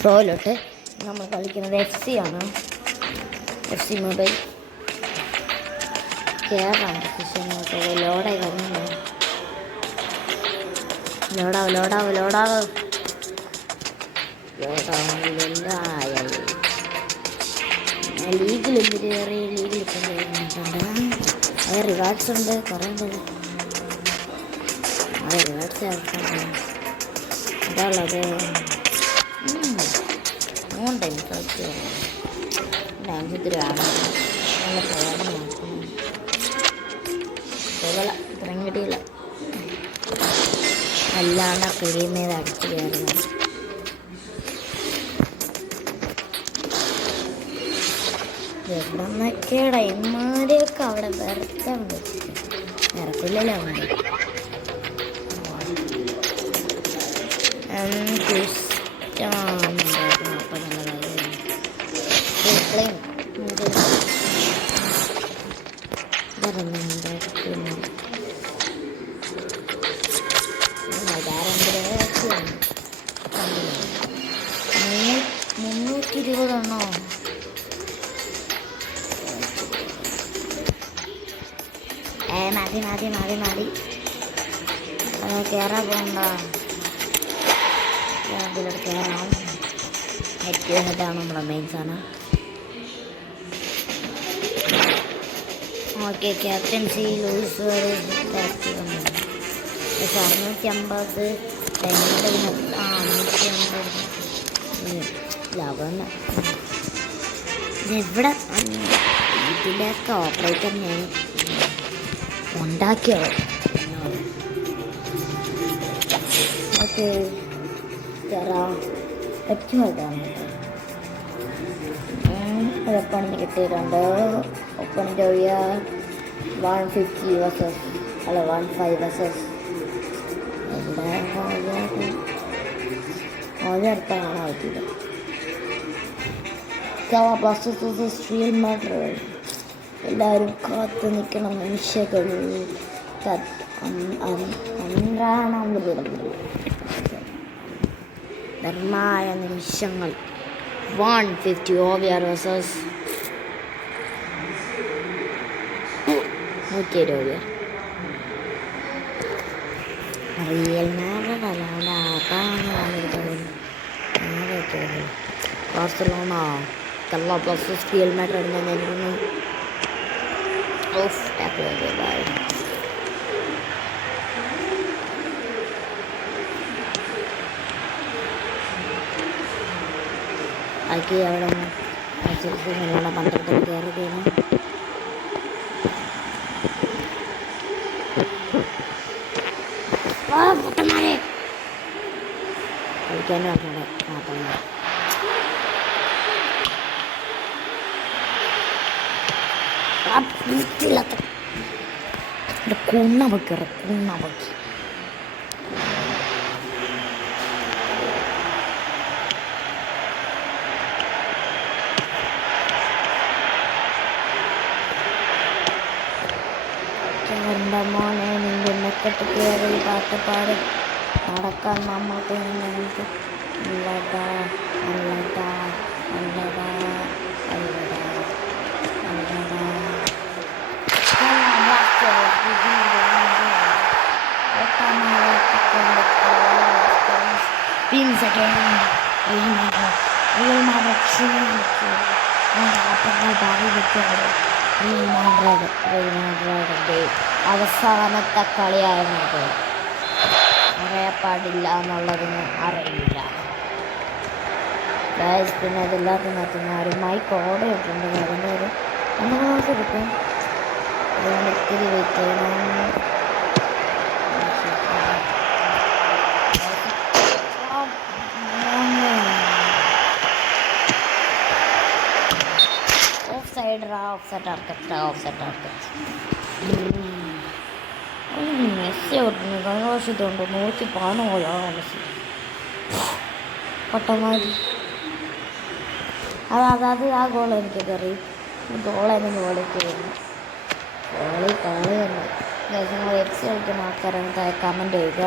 പ്രോയിലോട്ട് നമ്മൾ കളിക്കുന്നത് FC ആണ്. FC മൊബൈൽ കയറാം. ലോഡായി വരുന്നുണ്ടോ? ലോഡാവ് ലീഗിൽ എന്തിനേറെ ലീഗിൽ ഇപ്പം ചെയ്യുന്നുണ്ട്. അത് റിവാർഡ്സ് ഉണ്ട്, കുറേ ഉണ്ട്. അത് റിവാർഡ്സ് ചേർക്കാൻ ഇതാണുള്ളത്. 3 ടൈം കളിച്ച് 5 രൂപയാണ്. നല്ല പ്രയോജനം നോക്കണം. ഇത്രയും കിട്ടിയില്ല. അല്ലാണ്ട് പ്രീമിയം അടിച്ച് കയറുന്നത്. എവിടെ നിന്നൊക്കെയുടെ ഇമാരെയൊക്കെ അവിടെ വെറുതെ ഇറക്കില്ലല്ലോ. അപ്പം നല്ല 320 മതി കയറാൻ പോകണ്ട. അതിലോട്ട് കയറാം. ഹെഡാണ് നമ്മളെ മെയിൻ സാധനം. ഓക്കെ, ക്യാപ്റ്റൻസി ലൂയിസ് വരെ 650 ലാഭം. ഇതെവിടെ ഇതിൻ്റെയൊക്കെ ഓപ്പറേറ്റർ ഞാൻ ഉണ്ടാക്കിയത്. ഓക്കെ, ഒപ്പണിന് കിട്ടിയിട്ടുണ്ട്. ഒപ്പണിൻ്റെ 150 വേഴ്സസ് 15 വേഴ്സസ് എവിടെ അടുത്ത കാണാൻ പറ്റില്ല. Blasters Real Madrid. എല്ലാവരും കാത്തു നിൽക്കണം നിമിഷങ്ങൾ. 12 നിർണായ നിമിഷങ്ങൾ. 150 OVR versus 120 OVR. Real Madrid അല്ലാണ്ട് ബാർസലോണ ബ്ലാസ്റ്റേഴ്സ് റിയൽ മാഡ്രിഡ് എന്ന് പറഞ്ഞിരുന്നു. Off tackle by. ആക്കി അവിടെ നല്ലോണം 12 കയറുകയാണ്. കളിക്കാനും പറഞ്ഞത് മാത്രം കുണ്ണ പൊക്കി. എൻ്റെ മോനെ നിൻ്റെ മെക്കെട്ട് കയറി പാട്ടുപാട് നടക്കാൻ നമ്മൾക്ക് നല്ലതാ. അവസാനത്തെ കളിയായിരുന്നത്. അറിയാൻ പാടില്ല എന്നുള്ളതിന് അറിയില്ല. പിന്നെ അതില്ലാത്ത ഒരു മൈക്ക് ഓർഡർ ഇട്ടുണ്ട്. അതിൻ്റെ ഒരു 2 മാസം കിട്ടും. അതുകൊണ്ട് ഇത്തിരി വെയിറ്റ് ചെയ്യണം. മെസ്സി ഓടുന്നു. കഴിഞ്ഞ വർഷത്തുണ്ട് 110 പോലെയാണ് മെസ്സി. പൊട്ടമാരി അത് ആ ഗോൾ എനിക്ക് കയറി. ഗോളെന്ന് ഗോളിക്ക് വരുന്നു. കളി തന്നെ. നിങ്ങൾ FC കളിക്കുന്ന ആൾക്കാരാണ് കമൻറ്റ് ചെയ്യുക.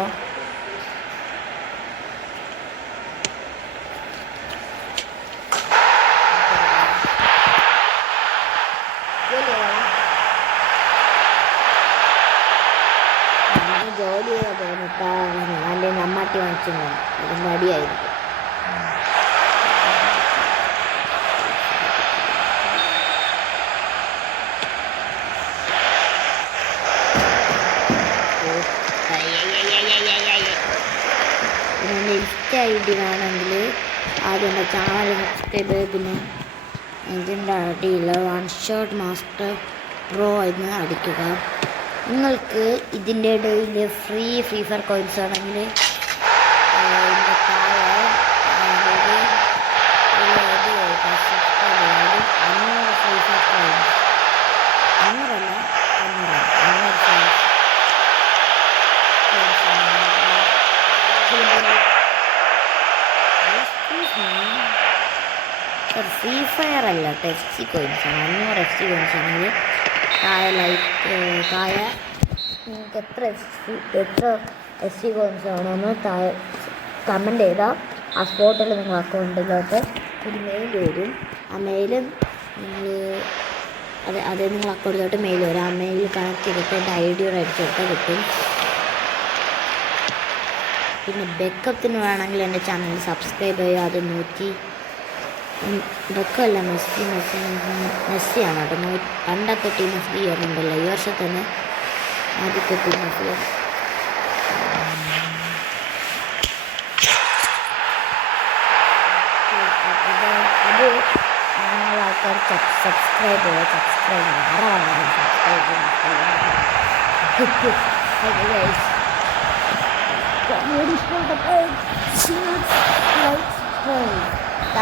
ഫസ്റ്റ് ഐഡിയ ആണെങ്കിൽ ആദ്യം എൻ്റെ ചാനൽ സബ്സ്ക്രൈബ് ചെയ്ത് പിന്നെ ഇതിൻ്റെ അടിയിൽ വൺ ഷോട്ട് മാസ്റ്റർ പ്രോ എന്ന് അടിക്കുക. നിങ്ങൾക്ക് ഇതിൻ്റെ ഇടയിൽ ഫ്രീ ഫയർ കോയിൻസ് ആണെങ്കിൽ ഇതിൻ്റെ താഴെ 500 free fire coins, 500 free fire അല്ല FC കോയിൻസ് ആണ്. 500 FC കോയിൻസ് ആണെങ്കിൽ താഴെ നിങ്ങൾക്ക് എത്ര FC കോയിൻസ് ആണെന്ന് താഴെ കമൻറ്റ് ചെയ്താൽ ആ സ്പോട്ടിൽ നിങ്ങൾ അക്കൗണ്ടിലോട്ട് ഒരു മെയിൽ വരും. ആ മെയിൽ അത് നിങ്ങൾ അക്കൗണ്ടിലോട്ട് മെയിൽ വരും. ആ മെയിൽ കണക്ട് ചെയ്തിട്ട് എൻ്റെ ഐഡിയോടെ അടിച്ചിട്ട് കിട്ടും. പിന്നെ ബെക്കപ്പിന് വേണമെങ്കിൽ എൻ്റെ ചാനൽ സബ്സ്ക്രൈബ് ചെയ്യുക. അത് ബെക്കല്ല മെസ്സിയാണ് കേട്ടോ. പണ്ടത്തെ ടീം ഓഫ് ദി ഇയർ ഉണ്ടല്ലോ, ഈ വർഷം തന്നെ ആദ്യത്തെ ടീം ഓഫ് ദി ഇയർ. അത് അങ്ങനെയുള്ള ആൾക്കാർ സബ്സ്ക്രൈബ് ചെയ്യുക. സബ്സ്ക്രൈബ്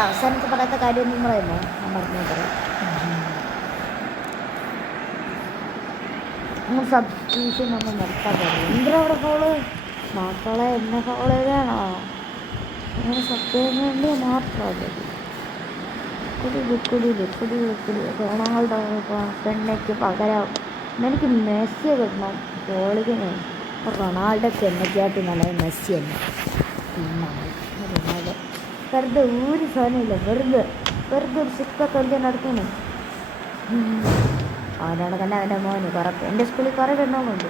അവസാനത്തെ പറയാത്ത കാര്യം നിങ്ങൾ തന്നെ ഞാൻ പറഞ്ഞു തരാം. നിങ്ങൾ സബ്സ്ക്രിപ്ഷൻ ഒന്നും നിർത്താൻ പറയും. എന്തിനാ അവിടെ ഫോളോ മക്കളെ, എന്നെ ഫോളോ ചെയ്താണോ? അങ്ങനെ സബ്സ്ക്രൈബിന് വേണ്ടി മാത്രമല്ല ഗുണങ്ങളുടെ പെണ്ണയ്ക്ക് പകരം എനിക്ക് മെസ്സിയെ കിട്ടണം. ഗോളിന് റൊണാൾഡോക്ക് എന്നൊക്കെയായിട്ട് നല്ലത് മെസ്സി തന്നെ. റൊണാൾഡോ വെറുതെ ഒരു സാധനമില്ല, വെറുതെ ഒരു സിക്കൊക്കെ കളിക്കാൻ നടക്കുന്നു. അവനോട് തന്നെ അവൻ്റെ മോന് കുറേ എൻ്റെ സ്കൂളിൽ കുറേ പെണ്ണുങ്ങളുണ്ട്.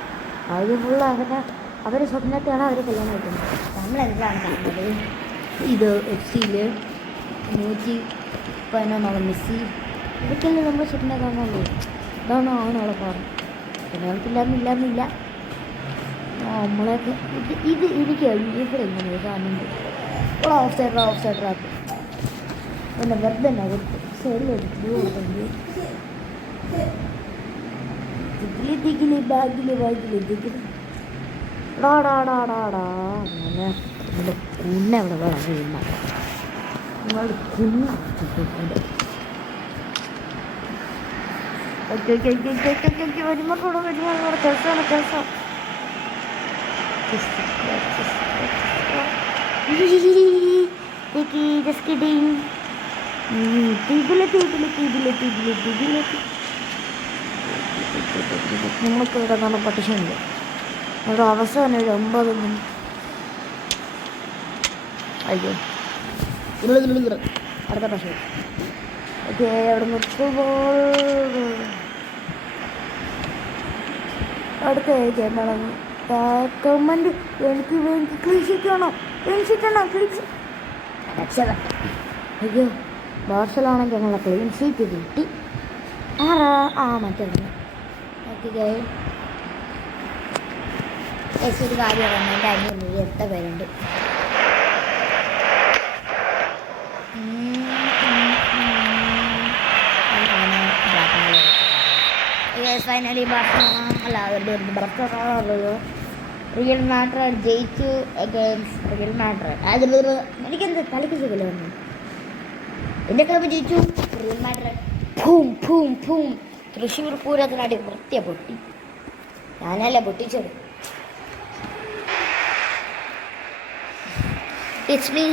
അവർ ഫുള്ള് അവർ സ്വപ്നത്തെയാണ് അവർ കല്യാണം കഴിക്കുന്നത്. നമ്മളെന്താണ് കാണുന്നത്? ഇത് FC 111 മെസ്സി, ഇതൊക്കെയല്ലേ നമ്മൾ സ്വപ്നം കാണുള്ളൂ. ഇതാണ് അവനോളെ പറഞ്ഞു. പിന്നെ നമ്മളൊക്കെ ഇത് എനിക്ക് ഇവിടെ ഇങ്ങനെ കാണുന്നുണ്ട്. ഓഫ് സൈഡ് റാപ്പ് പിന്നെ വെറുതെ തന്നെ കൊടുത്തു സൈഡിൽ എടുത്തു കൊടുത്തെങ്കിൽ ബാഗിൽ ഡാടാടാടാടാ അങ്ങനെ നമ്മുടെ കുണ്ണവിടെ വേണം വീണ നിങ്ങളുടെ കുഞ്ഞിട്ടുണ്ട്. വരുമ്പോൾ കേൾക്കാം. Just kidding. നിങ്ങൾക്ക് ഇവിടെ കാണാൻ പട്ടിഷനുണ്ട്. അവിടെ അവസാനം ഒരു 9 മിനിറ്റ്. അയ്യോ അടുത്ത പക്ഷേ ഓക്കെ അവിടെ നിർത്തുമ്പോൾ അടുത്ത എന്താണ് കമൻറ്റ് എനിക്ക് ക്ലീൻഷീറ്റാണോ രക്ഷത. അയ്യോ ബാർസലോണയ്ക്ക് ഞങ്ങളെ ക്ലീൻ ഷീറ്റ് കിട്ടി. മറ്റേ ഓക്കെ ഒരു കാര്യം പറഞ്ഞു. എൻ്റെ അനിയൻ എത്ര പേരുണ്ട്? ഫൈനലി റിയൽ മാഡ്രിഡ് ജയിച്ചു അഗെയിൻസ്റ്റ് റിയൽ മാഡ്രിഡ്. എനിക്കെന്ത് തലയ്ക്ക് സുഖമില്ല വന്നു. എൻ്റെ ക്ലബ്ബ് ജയിച്ചു, റിയൽ മാഡ്രിഡ് ഭൂം തൃശ്ശൂർ പൂരത്തിനടി വൃത്തിയ പൊട്ടി. ഞാനല്ല പൊട്ടിച്ചത്. It's me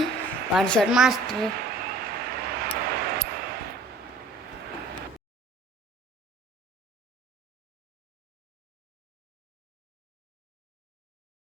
one shot master.